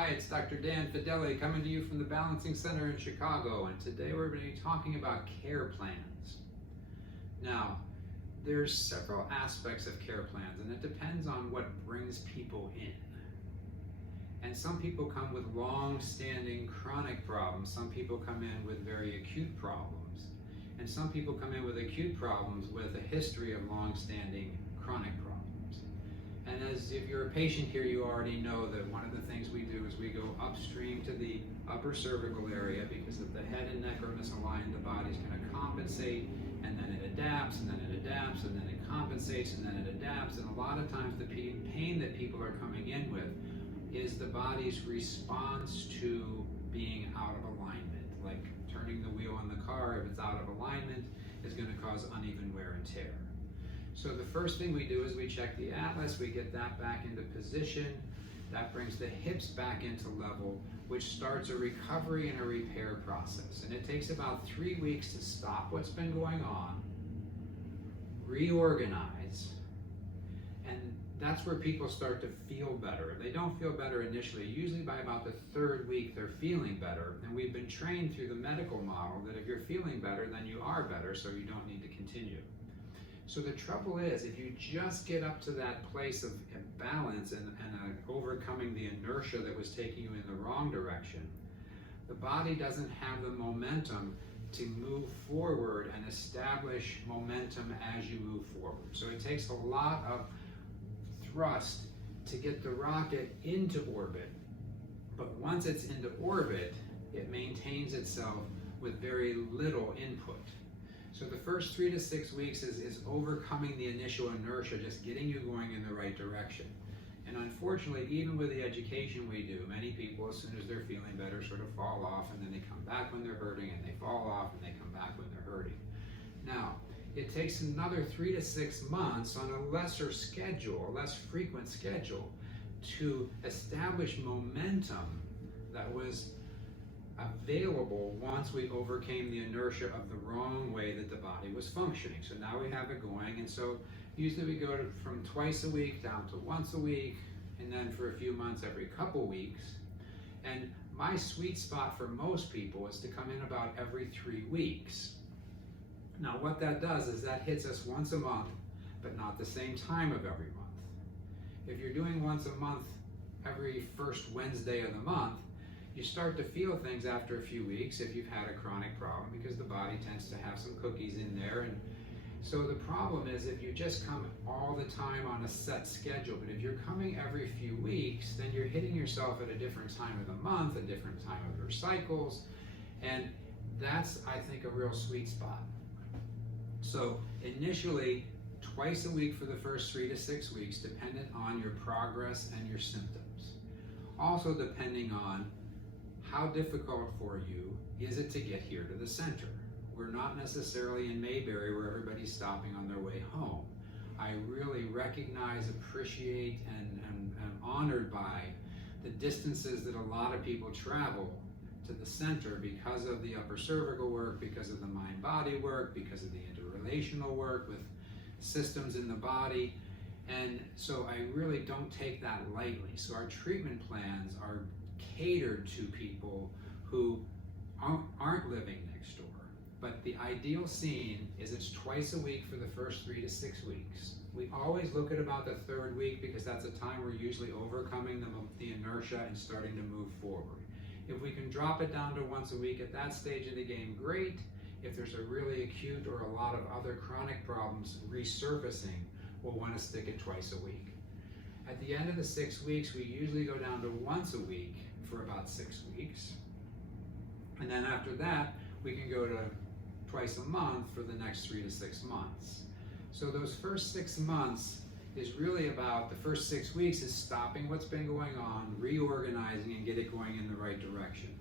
Hi, it's Dr. Dan Fedeli coming to you from the Balancing Center in Chicago, and today we're going to be talking about care plans. Now, there's several aspects of care plans, and it depends on what brings people in. And some people come with long-standing chronic problems, some people come in with very acute problems, and some people come in with acute problems with a history of long-standing chronic problems. And as if you're a patient here, you already know that one of the things we do is we go upstream to the upper cervical area, because if the head and neck are misaligned, the body's going to compensate, and then it adapts, and then it adapts, and then it compensates, and then it adapts. And a lot of times the pain that people are coming in with is the body's response to being out of alignment. Like turning the wheel on the car, if it's out of alignment, is going to cause uneven wear and tear. So the first thing we do is we check the atlas, we get that back into position, that brings the hips back into level, which starts a recovery and a repair process. And it takes about 3 weeks to stop what's been going on, reorganize, and that's where people start to feel better. They don't feel better initially. Usually by about the 3rd week, they're feeling better. And we've been trained through the medical model that if you're feeling better, then you are better, so you don't need to continue. So the trouble is, if you just get up to that place of balance and overcoming the inertia that was taking you in the wrong direction, the body doesn't have the momentum to move forward and establish momentum as you move forward. So it takes a lot of thrust to get the rocket into orbit. But once it's into orbit, it maintains itself with very little input. So the first 3 to 6 weeks is overcoming the initial inertia, just getting you going in the right direction. And unfortunately, even with the education we do, many people, as soon as they're feeling better, sort of fall off, and then they come back when they're hurting, and they fall off, and they come back when they're hurting. Now, it takes another 3 to 6 months on a lesser schedule, a less frequent schedule, to establish momentum that was available once we overcame the inertia of the wrong way that the body was functioning. So now we have it going, and so usually we go from twice a week down to once a week, and then for a few months every couple weeks. And my sweet spot for most people is to come in about every 3 weeks. Now what that does is that hits us once a month, but not the same time of every month. If you're doing once a month every first Wednesday of the month, you start to feel things after a few weeks if you've had a chronic problem, because the body tends to have some cookies in there. And so the problem is, if you just come all the time on a set schedule, but if you're coming every few weeks, then you're hitting yourself at a different time of the month, a different time of your cycles, and that's, I think, a real sweet spot. So initially, twice a week for the first 3 to 6 weeks, dependent on your progress and your symptoms. Also depending on how difficult for you is it to get here to the center. We're not necessarily in Mayberry where everybody's stopping on their way home. I really recognize, appreciate, and am honored by the distances that a lot of people travel to the center because of the upper cervical work, because of the mind-body work, because of the interrelational work with systems in the body. And so I really don't take that lightly. So our treatment plans are catered to people who aren't living next door. But the ideal scene is it's twice a week for the first 3 to 6 weeks. We always look at about the 3rd week, because that's a time we're usually overcoming the inertia and starting to move forward. If we can drop it down to once a week at that stage of the game, great. If there's a really acute or a lot of other chronic problems resurfacing, we'll want to stick it twice a week. At the end of the 6 weeks, we usually go down to once a week for about 6 weeks. And then after that, we can go to twice a month for the next 3 to 6 months. So those first 6 months is really about, the first 6 weeks is stopping what's been going on, reorganizing, and get it going in the right direction.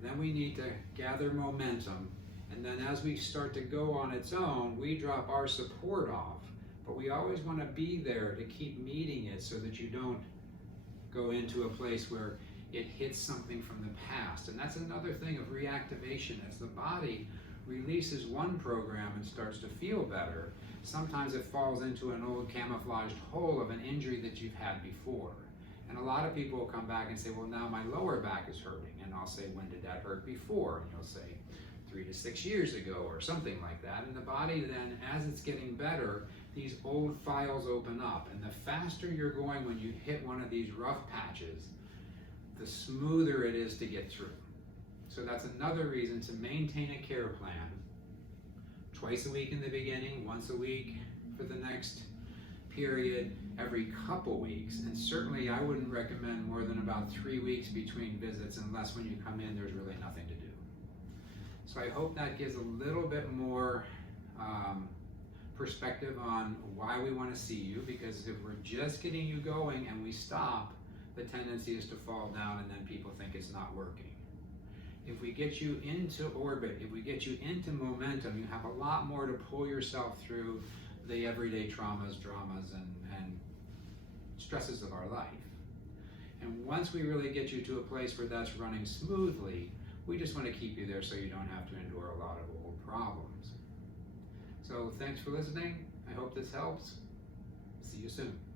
Then we need to gather momentum, and then as we start to go on its own, we drop our support off. But we always want to be there to keep meeting it, so that you don't go into a place where it hits something from the past. And that's another thing of reactivation. As the body releases one program and starts to feel better, sometimes it falls into an old camouflaged hole of an injury that you've had before. And a lot of people will come back and say, well, now my lower back is hurting. And I'll say, when did that hurt before? And you'll say, 3 to 6 years ago or something like that. And the body then, as it's getting better, these old files open up. And the faster you're going when you hit one of these rough patches, the smoother it is to get through. So that's another reason to maintain a care plan. Twice a week in the beginning, once a week for the next period, every couple weeks. And certainly I wouldn't recommend more than about 3 weeks between visits, unless when you come in there's really nothing to do. So I hope that gives a little bit more perspective on why we want to see you, because if we're just getting you going and we stop, the tendency is to fall down and then people think it's not working. If we get you into orbit, if we get you into momentum, you have a lot more to pull yourself through the everyday traumas, dramas, and stresses of our life. And once we really get you to a place where that's running smoothly, we just want to keep you there so you don't have to endure a lot of old problems. So thanks for listening. I hope this helps. See you soon.